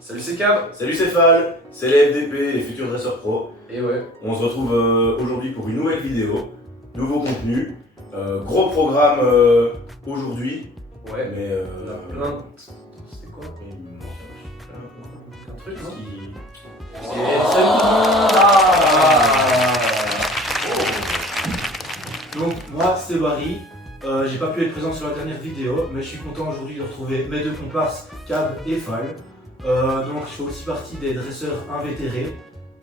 Salut c'est Cab. Salut c'est Fal, c'est les FDP, les futurs dresseurs pro. Et ouais. On se retrouve aujourd'hui pour une nouvelle vidéo, nouveau contenu, gros programme aujourd'hui. Ouais. Mais On a plein de... C'était quoi un truc, non Donc moi c'est Barry, j'ai pas pu être présent sur la dernière vidéo, mais je suis content aujourd'hui de retrouver mes deux comparses, Cab et Fal. Donc je fais aussi partie des dresseurs invétérés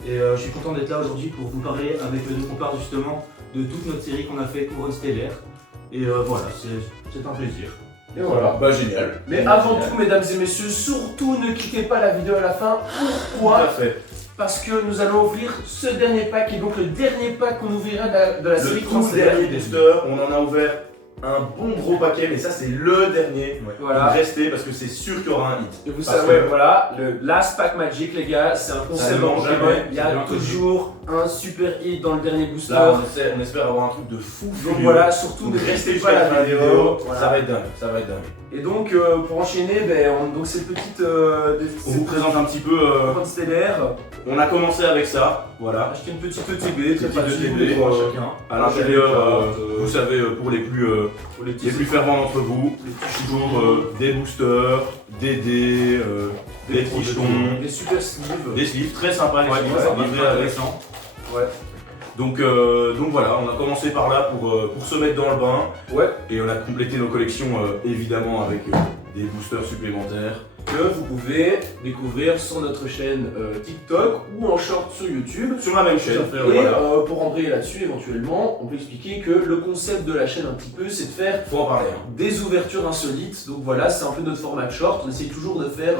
et je suis content d'être là aujourd'hui pour vous parler avec mes deux comparses justement de toute notre série qu'on a fait Couronne Stellaire. Et voilà, c'est un plaisir. Et voilà. Bah génial. Mais avant tout, mesdames et messieurs, surtout ne quittez pas la vidéo à la fin. Pourquoi? Tout à fait. Parce que nous allons ouvrir ce dernier pack, et donc le dernier pack qu'on ouvrira de la série Le Couronne tout Stellaire. dernier booster, on en a ouvert un bon gros paquet, mais ça c'est le dernier. Voilà. Restez parce que c'est sûr qu'il y aura un hit. Et vous Parce savez, que- voilà, le Last Pack Magic, les gars, c'est un concept ne en ment Pokémon. jamais. Il y a toujours un super hit dans le dernier booster. Là on espère avoir un truc de fou. Donc furieux. voilà, surtout Donc ne restez restez jusqu'à pas la fin de la vidéo, Voilà. ça va être dingue, ça va être dingue. Et donc, pour enchaîner, donc cette petite On vous présente un petit peu, Couronne Stellaire. on a commencé avec ça, voilà. Acheter une petite ETB, très Petite pratique, ETB, pour chacun. À l'intérieur, vous savez, savez, pour les plus les petits fervents d'entre vous, toujours des boosters, des dés, des trichetons, des super sleeves. des sleeves, très sympa les Ouais, sleeves, très sympa, livrés très avec. Ouais. Donc voilà, on a commencé par là pour se mettre dans le bain. Ouais. Et on a complété nos collections évidemment avec des boosters supplémentaires. Que vous pouvez découvrir sur notre chaîne TikTok ou en short sur YouTube. Sur la même chaîne, Et voilà. pour embrayer là-dessus, éventuellement, on peut expliquer que le concept de la chaîne un petit peu, c'est de faire Faut en parler. Hein. des ouvertures insolites. Donc voilà, c'est un peu notre format short. On essaye toujours de faire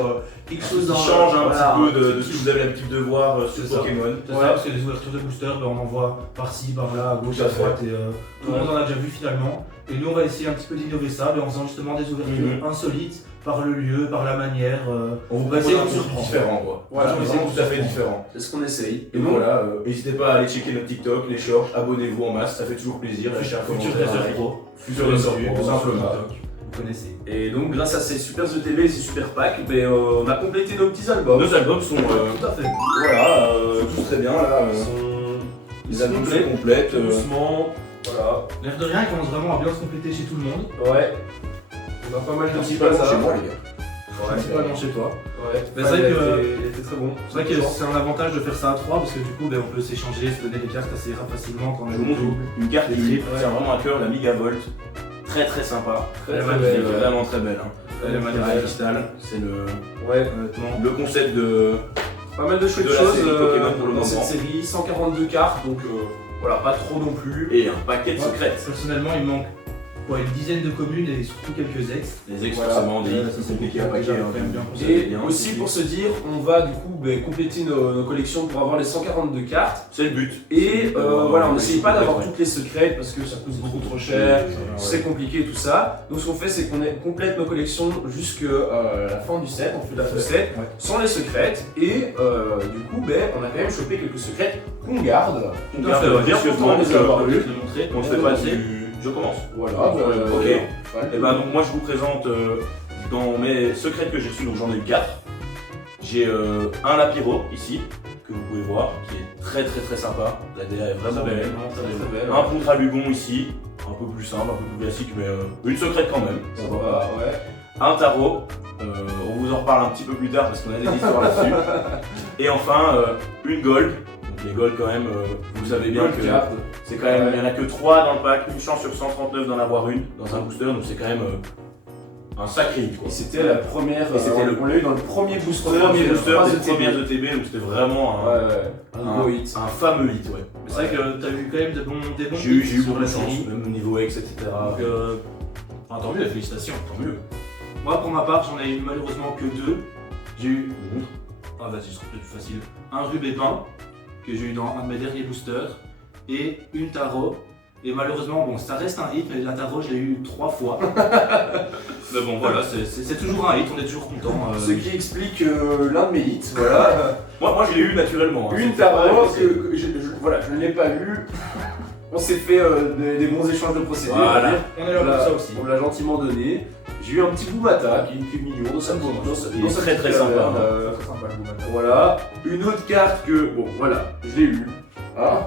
quelque chose Qui dans change un voilà, petit peu de ce que vous avez l'habitude de voir sur C'est ça. Pokémon. C'est Ouais. ça, parce que les ouvertures de booster, on en voit par-ci, par-là, à gauche, Tout à à droite, et tout le Ouais. monde en a déjà vu finalement. Et nous on va essayer un petit peu d'innover ça, en faisant justement des ouvertures insolites, par le lieu, par la manière. On vous va propose essayer un de truc surprendre. différent quoi. Voilà, Un truc vraiment tout à fait surprendre. différent. C'est ce qu'on essaye. Et donc voilà, n'hésitez pas à aller checker notre TikTok, les shorts, abonnez-vous en masse, ça fait toujours plaisir. Lâchez un Futur commentaire, dresseur like. pro. Futur dresseur pro, tout simplement. Vous connaissez. Et donc, grâce à ces super ETB et ces super packs, on a complété nos petits albums. Nos albums sont Tout à fait. voilà, tous très bien là. Les sont albums complets. sont complètes. Doucement. Voilà. L'air de rien, il commence vraiment à bien se compléter chez tout le monde. Ouais. On a pas mal de petits Principalement passages. chez moi les gars. Principalement chez toi. Ouais. Mais c'est vrai que- il était très bon. C'est vrai que c'est un avantage de faire ça à 3 parce que du coup on peut s'échanger, se donner des cartes assez facilement quand on Je a vous des montre doubles. une carte Des qui triples, tient vraiment à cœur, la Megavolt. Très très sympa. Très, très Elle belle, est vraiment très belle. Hein. Elle est Carré magnifique. cristal, c'est Ouais. Honnêtement. le concept de. Pas mal de chouettes De la choses série Pokémon pour le dans moment. cette série. 142 cartes, donc voilà, pas trop non plus. Et un paquet de Ouais. secrets. Personnellement, il manque une dizaine de communes et surtout quelques ex. Les ex, Voilà. forcément, des Ça, c'est compliqués à déjà paquer. quand même bien vous pensé. savez Et bien, aussi c'est- pour se dire, on va du coup compléter nos collections pour avoir les 142 cartes. C'est le but. Et voilà, on n'essaye pas d'avoir Ouais. toutes les secrètes parce que ça coûte beaucoup trop cher, c'est compliqué et tout ça. Donc ce qu'on fait, c'est qu'on complète nos collections jusqu'à la fin du set, on fait la Tout à full fait. set, sans les secrètes. Et du coup, on a quand même chopé quelques secrètes qu'on garde. On garde bien content de les avoir eu. eues. On ne fait pas Je commence. Voilà, Ok. voilà. Et ben donc moi je vous présente dans mes secrets que j'ai reçus, donc j'en ai eu 4. J'ai un Lapiro ici, que vous pouvez voir, qui est très très très sympa. La DA est vraiment belle. Très belle. Un Pontralugon ici, un peu plus simple, un peu plus classique, mais une secrète quand même. Ça pourquoi va, pas. ouais. Un tarot, on vous en reparle un petit peu plus tard parce qu'on a des histoires là-dessus. Et enfin une gold. Donc les gold quand même, vous savez bien Gold que card. c'est quand même, il n'y en a que 3 dans le pack, une chance sur 139 d'en avoir une dans un booster, donc c'est quand même un sacré hit quoi. Et c'était la première, Et c'était on l'a eu dans le premier booster, premier booster trois des ETB. premières ETB, donc c'était vraiment Un gros hit. un fameux hit, ouais. Mais c'est vrai que t'as eu quand même des bons J'ai eu hits sur beaucoup de la chance, série. même au niveau X, etc. Donc, tant mieux, félicitations. Tant mieux. Moi pour ma part, j'en ai eu malheureusement que 2. J'ai eu. Ah vas-y, ce sera peut-être plus facile. Un rubépin que j'ai eu dans un de mes derniers boosters et une tarot. Et malheureusement, bon, ça reste un hit, mais la tarot, je l'ai eu 3 fois. Mais bon, voilà, c'est toujours un hit, on est toujours content. Ce qui explique l'un de mes hits, voilà. Moi je l'ai eu naturellement. Hein. Une C'était pas tarot difficile. que je ne l'ai pas eu. On s'est fait des bons échanges de procédés. Voilà. On est là pour ça aussi. On l'a gentiment donné. J'ai eu un petit Boummata qui est mignon dans sa Il est très très sympa. Très sympa le Boummata. Voilà. Une autre carte que, bon voilà, je l'ai eu. Ah.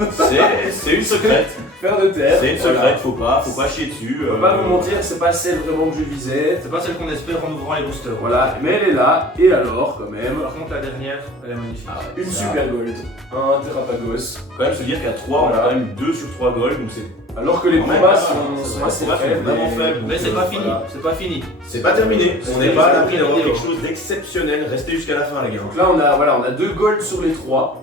C'est une secrète. Faire de terre. C'est une secrète, faut pas chier dessus. Je peux pas vous mentir, c'est pas celle vraiment que je visais. C'est pas celle qu'on espère en ouvrant les boosters. Voilà, mais elle est là. Et alors, quand même, Par contre, la dernière, elle est magnifique. une Ça. super gold. Un Terrapagos. Quand même se dire qu'à 3, on a quand même 2 sur 3 gold, donc c'est Alors que les Quand même, combats c'est sont vrai, assez les combats sont faibles. vraiment faibles. Mais c'est Donc, pas fini, voilà. c'est pas fini. C'est pas terminé, on n'est C'est pas à juste l'abri d'avoir vidéo. quelque chose d'exceptionnel. Restez jusqu'à la fin, les gars. Donc là, on a 2 golds sur les 3.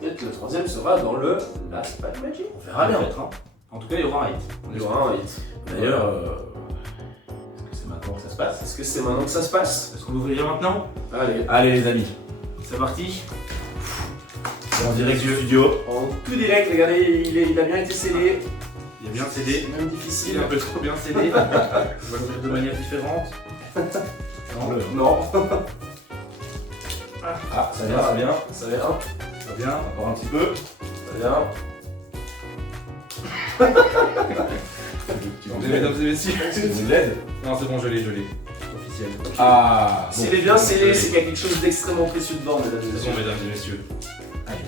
Peut-être le troisième sera dans le Last Pack Magic. On verra bien. Peut-être, hein. En tout cas, il y aura un hit. Il y aura un hit. D'ailleurs, est-ce que c'est maintenant que ça se passe? Est-ce que c'est maintenant que ça se passe? Est-ce qu'on ouvrirait maintenant? Allez, Allez, les amis, C'est parti. c'est en direct du studio. en tout direct, regardez, il a bien été scellé. Il est bien cédé. C'est même Il difficile. est un peu trop bien cédé. On va l'ouvrir de manière différente. Non, Non, Ah, ça vient, ça vient. ça vient. ça va bien. Encore un petit peu. Ça vient. Mesdames et messieurs. Vous l'aide. Non, c'est bon, je l'ai. Officiel. Ah, S'il est bien scellé, c'est qu'il y a quelque chose d'extrêmement précieux dedans, mesdames et C'est messieurs. bon, mesdames et messieurs. Allez.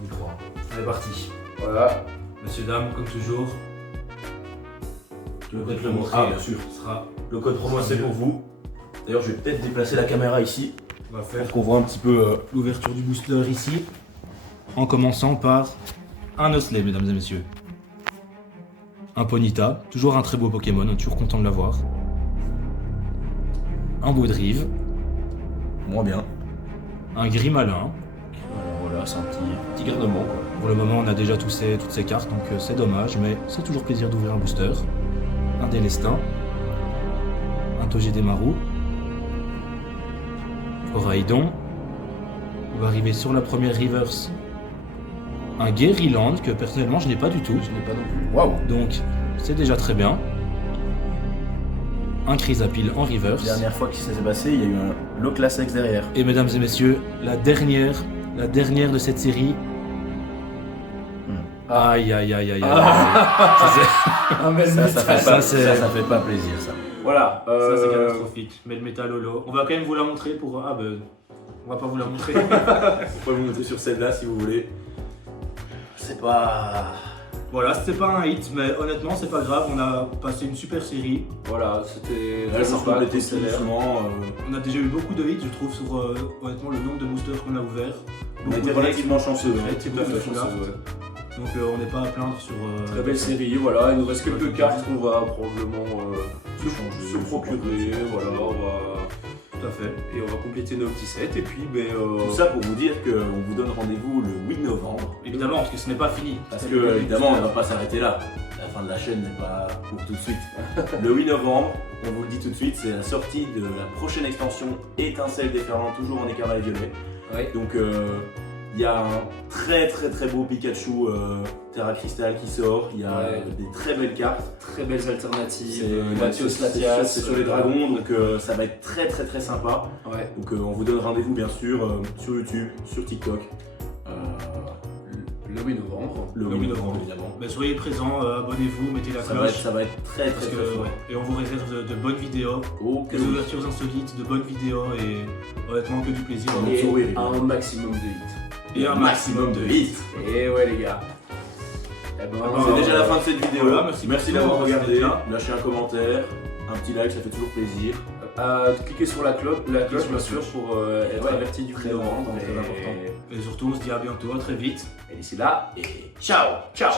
On y croit. On est parti. Voilà. Monsieur, dame, comme toujours, Tu veux peut-être le montrer? Ah, bien sûr. ce sera. Le code promo, c'est pour vous. D'ailleurs, je vais peut-être déplacer la caméra ici On va faire pour qu'on voit un petit peu. l'ouverture du booster ici. En commençant par un Osley, mesdames et messieurs. Un Ponyta, toujours un très beau Pokémon, on est toujours content de l'avoir. Un Woodrive, Moins bien. un Grimalin. Voilà, c'est un petit garnement quoi. Pour le moment, on a déjà toutes ces cartes, donc c'est dommage, mais c'est toujours plaisir d'ouvrir un booster. Un Délestin, un Togedemaru, Oraidon. On va arriver sur la première reverse. Un Guerryland que personnellement je n'ai pas du tout, Je n'ai pas non plus. Waouh! donc c'est déjà très bien. Un Chrysapile en reverse. Dernière fois que ça s'est passé, il y a eu un low class X derrière. Et mesdames et messieurs, la dernière de cette série. Aïe aïe aïe aïe aïe. Ça, Ça fait pas plaisir ça. Voilà. c'est catastrophique. Mais le métal holo. On va quand même vous la montrer pour. Ah ben. On va pas vous la montrer. On peut vous montrer sur celle-là si vous voulez. C'est pas. Voilà, c'était pas un hit, mais honnêtement, c'est pas grave. On a passé une super série. Voilà, c'était Là, je pense qu'on sympa, l'était c'était l'air. doucement. On a déjà eu beaucoup de hits, je trouve, sur honnêtement le nombre de boosters qu'on a ouverts. On a Beaucoup été de relativement chanceux. hits, hein. et Tout à beaucoup de fait foulards. chanceux, ouais. Donc on n'est pas à plaindre sur. Très belle série, voilà. Il nous reste quelques cartes qu'on va probablement changer, se procurer. Voilà, on va. Tout à fait. Et on va compléter nos petits sets. Et puis, ben. Tout ça pour vous dire qu'on vous donne rendez-vous le 8 novembre. Évidemment, parce que ce n'est pas fini. Parce que, évidemment, on ne va pas s'arrêter là. La fin de la chaîne n'est pas pour tout de suite. Le 8 novembre, on vous le dit tout de suite, c'est la sortie de la prochaine extension Étincelle déferlante, toujours en écarlate violet. Ouais. Donc, il y a un très beau Pikachu Terra Crystal qui sort. Il y a Ouais. des très belles cartes. Très belles alternatives. C'est Latios Latias. c'est sur les dragons, donc ça va être très sympa. Ouais. Donc on vous donne rendez-vous bien sûr sur YouTube, sur TikTok. Le 8 novembre. Le 8 novembre évidemment. Mais soyez présents, abonnez-vous, mettez la Ça va, cloche. être, ça va être très Parce très que, fort. ouais. Et on vous réserve de bonnes vidéos, Oh, des ouvertures insolites, de bonnes vidéos et honnêtement que du plaisir. Et Et sourire, un maximum de hits. Et un maximum de hits. Et ouais, les gars. Eh ben, C'est déjà la fin de cette vidéo. Voilà, merci d'avoir beaucoup, regardé. d'être là. Lâchez un commentaire, un petit like, ça fait toujours plaisir. Cliquez sur la cloche bien sûr pour être Ouais, averti du 8 novembre. très important. Et surtout, on se dit à bientôt, à très vite. Et d'ici là, Et ciao. Ciao.